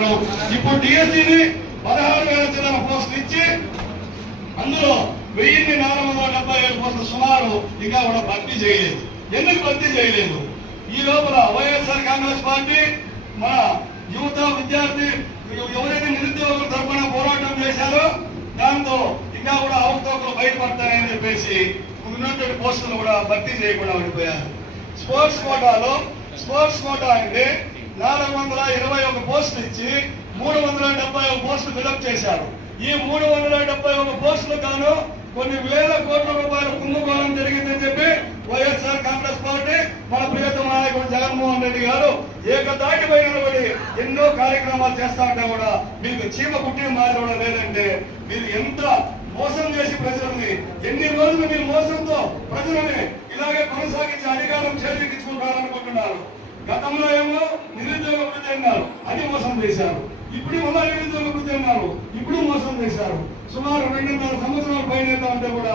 ఉన్నారు. ఇప్పుడు డిఎస్సిని 16,000 చిల్లర పోస్టులు ఇచ్చి అందులో 1,477 పోస్టులు సుమారు ఇంకా కూడా భర్తీ చేయలేదు. ఎందుకు భర్తీ చేయలేదు? ఈ లోపల వైఎస్ఆర్ కాంగ్రెస్ పార్టీ మన యువత విద్యార్థి ఎవరైతే నిరుద్యోగుల తరఫున పోరాటం చేశారో దాంతో ఇంకా కూడా అవకతవకలు బయటపడతాయని చెప్పేసి ఉన్నటువంటి పోస్టులు కూడా భర్తీ చేయకుండా ఉండిపోయారు. స్పోర్ట్స్ కోటా అంటే 421 పోస్టులు ఇచ్చి 371 పోస్టులు ఫిలప్ చేశారు. ఈ 371 పోస్టులు గాను కొన్ని వేల కోట్ల రూపాయల కుంభకోణం జరిగిందని చెప్పి వైఎస్ఆర్ కాంగ్రెస్ పార్టీ మన ప్రియతమ నాయకుడు జగన్మోహన్ రెడ్డి గారు ఏకతాటిపై నిలబడి ఎన్నో కార్యక్రమాలు చేస్తా ఉంటే కూడా మీకు చీమ పుట్టిన మాదిరి కూడా లేదంటే మీరు ఎంత మోసం చేసి ప్రజలని ఎన్ని రోజులు మీరు మోసంతో ప్రజలని ఇలాగే కొనసాగించి అధికారం చేజిక్కించుకుంటారనుకుంటున్నారు. గతంలో ఏమో నిరుద్యోగ వృద్ధి అన్నారు, అది మోసం చేశారు. ఇప్పుడు మళ్ళా నిరుద్యోగ వృద్ధి అన్నారు, ఇప్పుడు మోసం చేశారు. సుమారు 2.5 సంవత్సరాల పైన అంటే కూడా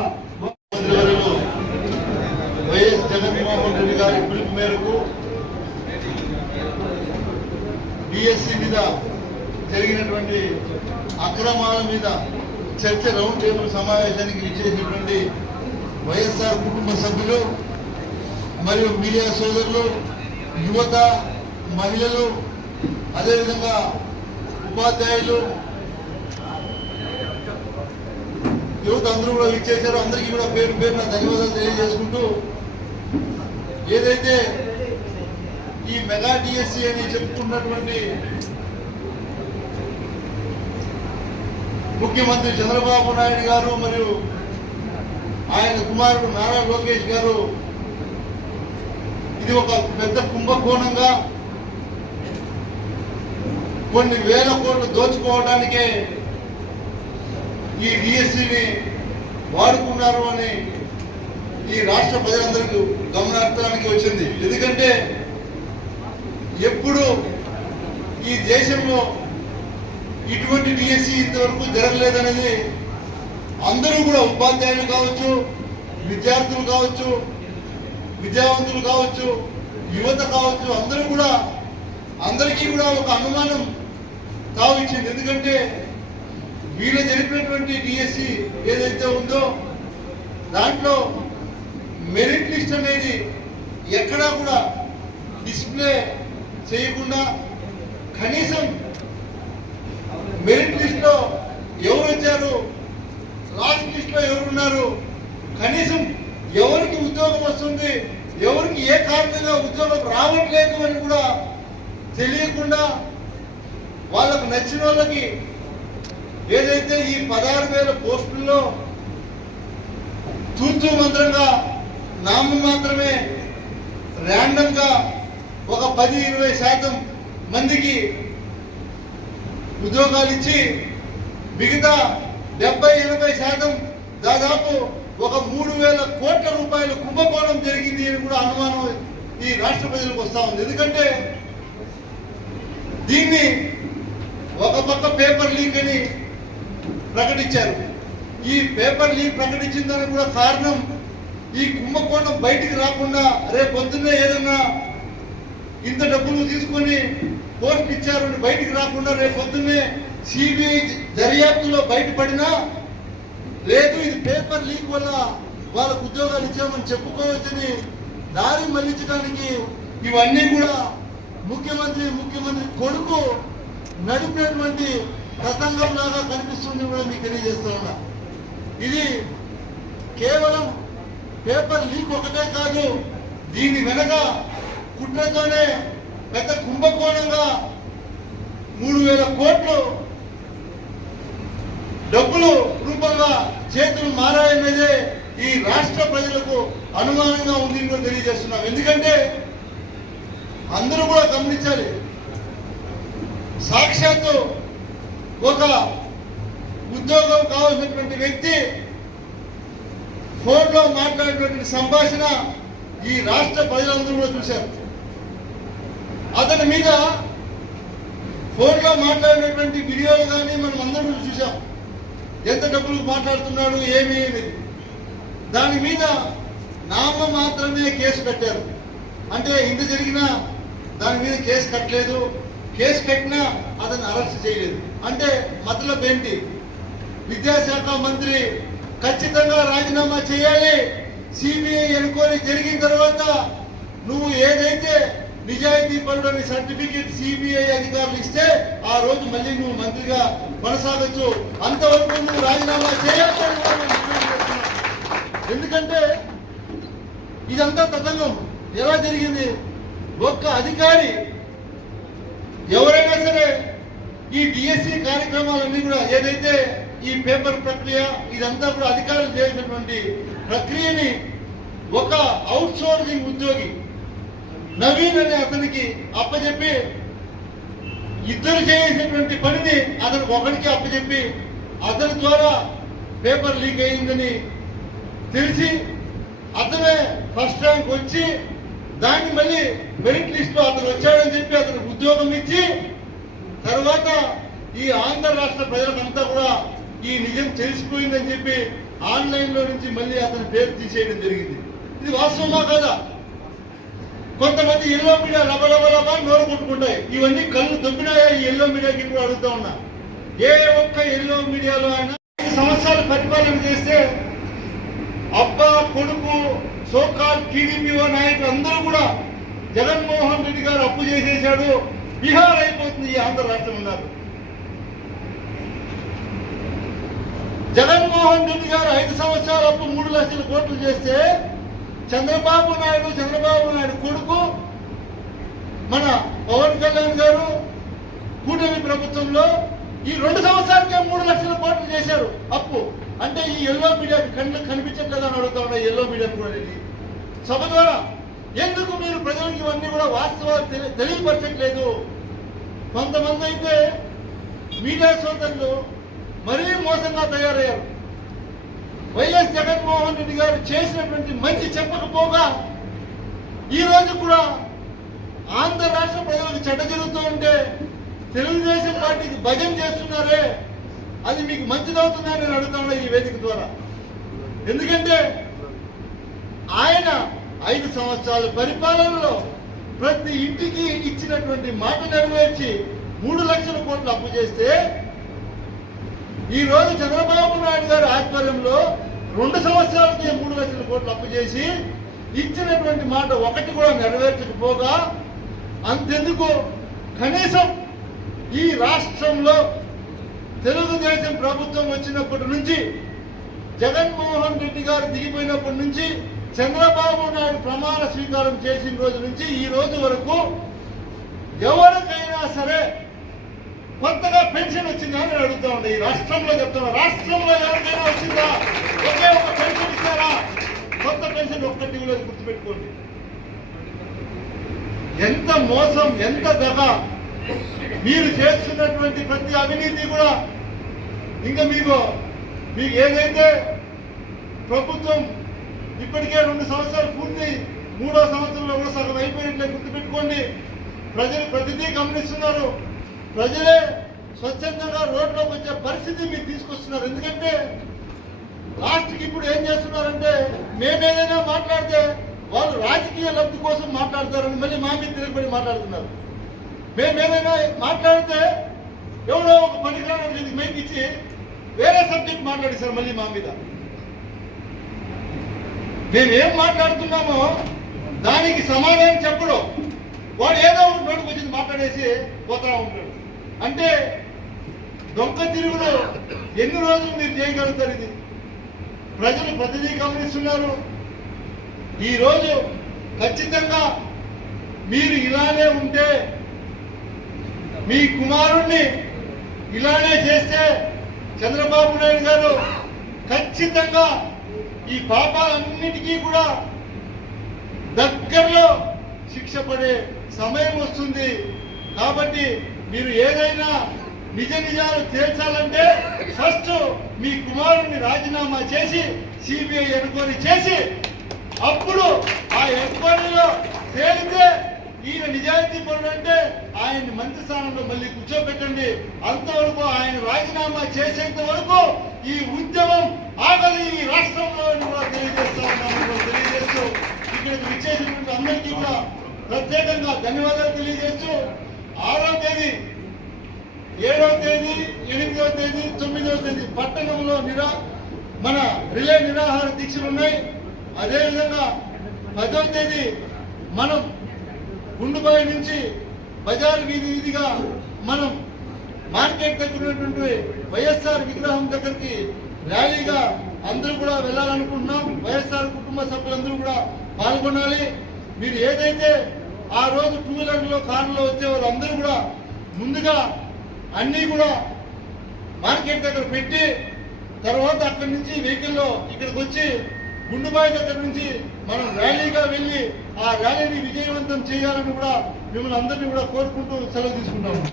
వైఎస్ జగన్మోహన్ రెడ్డి గారి పిలుపు మేరకు డిఎస్సి మీద జరిగినటువంటి అక్రమాల మీద చర్చ రౌండ్ టేబుల్ సమావేశానికి విచ్చేసినటువంటి వైఎస్ఆర్ కుటుంబ సభ్యులు మరియు మీడియా సోదరులు, యువత, మహిళలు, అదేవిధంగా ఉపాధ్యాయులు, యువత అందరూ కూడా విచ్చేశారు. అందరికీ కూడా పేరు పేరున ధన్యవాదాలు తెలియజేసుకుంటూ, ఏదైతే ఈ మెగా డిఎస్సి అని చెప్పుకున్నటువంటి ముఖ్యమంత్రి చంద్రబాబు నాయుడు గారు మరియు ఆయన కుమారుడు నారా లోకేష్ గారు ఇది ఒక పెద్ద కుంభకోణంగా కొన్ని వేల కోట్లు దోచుకోవడానికే ఈ డిఎస్సిని వాడుకున్నారు అని ఈ రాష్ట్ర ప్రజలందరికీ గమనార్థానికి వచ్చింది. ఎందుకంటే ఎప్పుడు ఈ దేశంలో ఇటువంటి డిఎస్సి ఇంతవరకు జరగలేదనేది అందరూ కూడా ఉపాధ్యాయులు కావచ్చు, విద్యార్థులు కావచ్చు, విద్యావంతులు కావచ్చు, యువత కావచ్చు, అందరికీ కూడా ఒక అనుమానం తావిచ్చింది. ఎందుకంటే వీళ్ళు జరిపినటువంటి డిఎస్సి ఏదైతే ఉందో దాంట్లో మెరిట్ లిస్ట్ అనేది ఎక్కడా కూడా డిస్ప్లే చేయకుండా కనీసం మెరిట్ లిస్ట్ లో ఎవరు వచ్చారు, లాస్ట్ లిస్ట్ లో ఎవరున్నారు, కనీసం ఎవరికి ఉద్యోగం వస్తుంది, ఎవరికి ఏ కారణంగా ఉద్యోగం రావట్లేదు అని కూడా తెలియకుండా వాళ్ళకు నచ్చిన వాళ్ళకి ఏదైతే ఈ 16,000 పోస్టుల్లో తూర్చు మంత్రంగా నామం మాత్రమే ర్యాండమ్ గా ఒక 10-20% మందికి ఉద్యోగాలు ఇచ్చి మిగతా 70-80% దాదాపు ఒక 3,000 కోట్ల రూపాయల కుంభకోణం జరిగింది అని కూడా అనుమానం ఈ రాష్ట్ర ప్రజలకు వస్తా ఉంది. ఎందుకంటే దీన్ని ఒక పక్క పేపర్ లీక్ అని ప్రకటించారు. ఈ పేపర్ లీక్ ప్రకటించిన దానికి కూడా కారణం ఈ కుంభకోణం బయటికి రాకుండా రేపు పొద్దున్నే ఏదన్నా ఇంత డబ్బులు తీసుకొని పోస్ట్ ఇచ్చారని బయటికి రాకుండా రేపు పొద్దున్నే సిబిఐ దర్యాప్తులో బయటపడినా లేదు ఇది పేపర్ లీక్ వల్ల వాళ్ళకు ఉద్యోగాలు ఇచ్చామని చెప్పుకోవచ్చని దారి మళ్లించడానికి ఇవన్నీ కూడా ముఖ్యమంత్రి కొడుకు నడిపినటువంటి ప్రసంగం లాగా కనిపిస్తుంది కూడా మీకు తెలియజేస్తున్నా. ఇది కేవలం పేపర్ లీక్ ఒకటే కాదు, దీని వెనక కుట్రతోనే పెద్ద కుంభకోణంగా 3,000 కోట్లు డబ్బులు రూపంగా చేతులు మారాయనేదే ఈ రాష్ట్ర ప్రజలకు అనుమానంగా ఉంది కూడా తెలియజేస్తున్నాం. ఎందుకంటే అందరూ కూడా గమనించాలి, సాక్షాత్తు ఒక ఉద్యోగం కావాల్సినటువంటి వ్యక్తి ఫోన్లో మాట్లాడినటువంటి సంభాషణ ఈ రాష్ట్ర ప్రజలందరూ కూడా చూశారు. అతని మీద ఫోన్లో మాట్లాడినటువంటి వీడియోలు కానీ మనం అందరూ చూసాం. ఎంత డబ్బులు మాట్లాడుతున్నాడు ఏమి దాని మీద నామ మాత్రమే కేసు కట్టారు. అంటే ఇంత జరిగినా దాని మీద కేసు కట్టలేదు, కేసు పెట్టినా అతను అరెస్ట్ చేయలేదు. అంటే మతలబ్ ఏంటి? విద్యాశాఖ మంత్రి ఖచ్చితంగా రాజీనామా చేయాలి. సిబిఐ ఎన్క్వైరీ జరిగిన తర్వాత నువ్వు ఏదైతే నిజాయితీ పరుడని సర్టిఫికేట్ సిబిఐ అధికారులు ఇస్తే ఆ రోజు మళ్ళీ నువ్వు మంత్రిగా కొనసాగచ్చు. అంతవరకు నువ్వు రాజీనామా చేయాలని ఎందుకంటే ఇదంతా తతంగం ఎలా జరిగింది? ఒక్క అధికారి ఎవరైనా సరే ఈ డిఎస్సి కార్యక్రమాలన్నీ కూడా ఏదైతే ఈ పేపర్ ప్రక్రియ ఇదంతా కూడా అధికారులు చేసినటువంటి ప్రక్రియని ఒక అవుట్ సోర్సింగ్ ఉద్యోగి నవీన్ అనే అతనికి అప్పచెప్పి ఇద్దరు చేసినటువంటి పనిని అతనికి ఒకరికి అప్పచెప్పి అతని ద్వారా పేపర్ లీక్ అయిందని తెలిసి అతనే ఫస్ట్ ర్యాంక్ వచ్చి దాన్ని మళ్ళీ మెరిట్ లిస్ట్ లో అతను వచ్చాడని చెప్పి అతనికి ఉద్యోగం ఇచ్చి తర్వాత ఈ ఆంధ్ర రాష్ట్ర ప్రజలకంతా కూడా ఈ నిజం తెలిసిపోయిందని చెప్పి ఆన్లైన్ లో నుంచి మళ్ళీ అతని పేరు తీసేయడం జరిగింది. ఇది వాస్తవమా కదా? కొంతమంది ఎల్లో మీడియా లబలబలబా నోరు కొట్టుకుంటాయి. ఇవన్నీ కళ్ళు దొబ్బినాయా ఈ ఎల్లో మీడియాకి కూడా అడుగుతా ఉన్నా. ఏ ఒక్క ఎల్లో మీడియాలో అయినా 5 సంవత్సరాలు పరిపాలన చేస్తే అబ్బా కొడుకు సోకాల్ టీడీపీఓ నాయకులు అందరూ కూడా జగన్మోహన్ రెడ్డి గారు అప్పు చేసేశాడు, బీహార్ అయిపోతుంది ఈ ఆంధ్ర రాష్ట్రం ఉన్నారు. జగన్మోహన్ రెడ్డి గారు 5 సంవత్సరాలు అప్పు 3 లక్షల కోట్లు చేస్తే చంద్రబాబు నాయుడు కొడుకు మన పవన్ కళ్యాణ్ గారు కూటమి ప్రభుత్వంలో ఈ 2 సంవత్సరాలకే 3 లక్షల కోట్లు చేశారు అప్పు. అంటే ఈ ఎల్లో మీడియాకి కళ్ళకు కనిపించట్లేదు అని అడుగుతా ఉన్నా. ఎల్లో మీడియాను కూడా సభ ద్వారా ఎందుకు మీరు ప్రజలకు ఇవన్నీ కూడా వాస్తవాలు తెలియపరచట్లేదు? కొంతమంది అయితే మీడియా సోదరులు మరీ మోసంగా తయారయ్యారు. వైఎస్ జగన్మోహన్ రెడ్డి గారు చేసినటువంటి మంచి చెప్పకపోగా ఈ రోజు కూడా ఆంధ్ర రాష్ట్ర ప్రజలకు చెడ్డ జరుగుతూ ఉంటే తెలుగుదేశం పార్టీకి భజన చేస్తున్నారే, అది మీకు మంచిదవుతుందని నేను అడుగుతున్నా ఈ వేదిక ద్వారా. ఎందుకంటే ఆయన 5 సంవత్సరాల పరిపాలనలో ప్రతి ఇంటికి ఇచ్చినటువంటి మాట నెరవేర్చి 3 లక్షల కోట్లు అప్పు చేస్తే ఈ రోజు చంద్రబాబు నాయుడు గారి ఆధ్వర్యంలో 2 సంవత్సరాలకి 3 లక్షల కోట్లు అప్పు చేసి ఇచ్చినటువంటి మాట ఒకటి కూడా నెరవేర్చకపోగా అంతెందుకు కనీసం ఈ రాష్ట్రంలో తెలుగుదేశం ప్రభుత్వం వచ్చినప్పటి నుంచి జగన్మోహన్ రెడ్డి గారు దిగిపోయినప్పటి నుంచి చంద్రబాబు నాయుడు ప్రమాణ స్వీకారం చేసిన రోజు నుంచి ఈ రోజు వరకు ఎవరికైనా సరే కొత్తగా పెన్షన్ వచ్చిందా అని అడుగుతా ఉండే. ఈ రాష్ట్రంలో చెప్తున్నా, రాష్ట్రంలో ఎవరికైనా వచ్చిందా? ఒకే ఒక పెన్షన్ ఇచ్చారా? కొత్త పెన్షన్ ఒక్కటి కూడా గుర్తుపెట్టుకోండి. ఎంత మోసం, ఎంత దగ! మీరు చేస్తున్నటువంటి ప్రతి అవినీతి కూడా ఇంకా మీకు ఏదైతే ప్రభుత్వం ఇప్పటికే 2 సంవత్సరాలు పూర్తి 3వ సంవత్సరంలో కూడా సగం అయిపోయినట్లే గుర్తుపెట్టుకోండి. ప్రజలు ప్రతిదీ గమనిస్తున్నారు. ప్రజలే స్వచ్ఛందంగా రోడ్లోకి వచ్చే పరిస్థితి మీరు తీసుకొస్తున్నారు. ఎందుకంటే లాస్ట్కి ఇప్పుడు ఏం చేస్తున్నారంటే మేమేదైనా మాట్లాడితే వాళ్ళు రాజకీయ లబ్ధి కోసం మాట్లాడతారని మళ్ళీ మా మీద తిరగబడి మాట్లాడుతున్నారు. మేమేదైనా మాట్లాడితే ఎవడో ఒక పనికిరాని మైక్ ఇచ్చి వేరే సబ్జెక్ట్ మాట్లాడేశారు మళ్ళీ మా మీద. మేమేం మాట్లాడుతున్నామో దానికి సమాధానం చెప్పడం, వాడు ఏదో ఒక నోటికి వచ్చింది మాట్లాడేసి పోతా ఉంటాడు. అంటే దొంగ తిరుగులు ఎన్ని రోజులు మీరు చేయగలుగుతారు? ఇది ప్రజలు ప్రతిదీ గమనిస్తున్నారు. ఈరోజు ఖచ్చితంగా మీరు ఇలానే ఉంటే, మీ కుమారుణ్ణి ఇలానే చేస్తే చంద్రబాబు నాయుడు గారు ఖచ్చితంగా ఈ పాపాలన్నిటికీ కూడా దగ్గరలో శిక్ష పడే సమయం వస్తుంది. కాబట్టి మీరు ఏదైనా నిజాలు తేల్చాలంటే ఫస్ట్ మీ కుమారుడిని రాజీనామా చేసి సిబిఐ ఎంక్వైరీ చేసి అప్పుడు ఆ ఎంక్వైరీలో తేలితే ఈయన నిజాయితీ పరుడు అంటే ఆయన్ని మంత్రి స్థానంలో మళ్ళీ కూర్చోబెట్టండి. అంతవరకు ఆయన రాజీనామా చేసేంత వరకు ఈ ఉద్యమం ఆగదు ఈ రాష్ట్రంలో కూడా తెలియజేస్తూ ఇక్కడికి విచ్చేసినటువంటి అందరికీ కూడా ప్రత్యేకంగా ధన్యవాదాలు తెలియజేస్తూ 6వ తేదీ 7వ తేదీ 8వ తేదీ 9వ తేదీ పట్టణంలో మన రిలే నిరాహార దీక్షలు ఉన్నాయి. అదేవిధంగా 10వ తేదీ మనం గుండుబాయి నుంచి బజార్ వీధిగా మనం మార్కెట్ దగ్గర ఉన్నటువంటి వైఎస్ఆర్ విగ్రహం దగ్గరికి ర్యాలీగా అందరూ కూడా వెళ్ళాలనుకుంటున్నాం. వైఎస్ఆర్ కుటుంబ సభ్యులందరూ కూడా పాల్గొనాలి. మీరు ఏదైతే ఆ రోజు 2 వీలర్లో కారులో వచ్చే వాళ్ళందరూ కూడా ముందుగా అన్నీ కూడా మార్కెట్ దగ్గర పెట్టి తర్వాత అక్కడి నుంచి వెహికల్లో ఇక్కడికి వచ్చి గుండుబాయి దగ్గర నుంచి మనం ర్యాలీగా వెళ్ళి ఆ ర్యాలీని విజయవంతం చేయాలని కూడా మిమ్మల్ని అందరినీ కూడా కోరుకుంటూ సెలవు తీసుకుంటాము.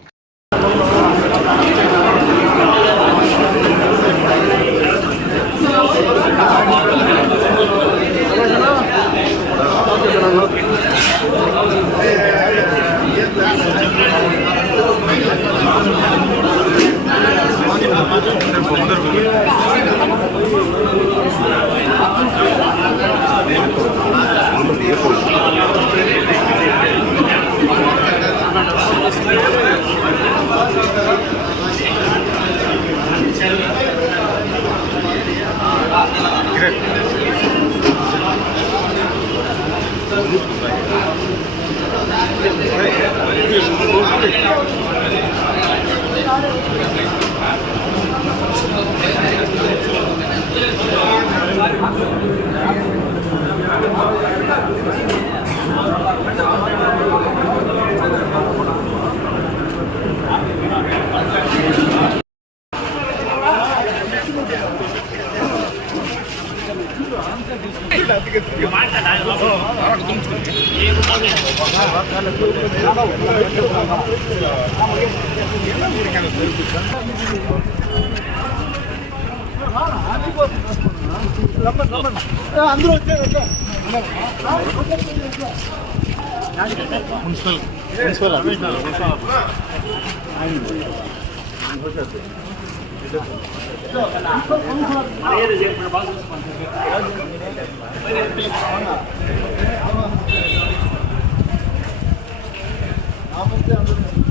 అందరూ మున్సిపల్ నమస్తే అందరూ.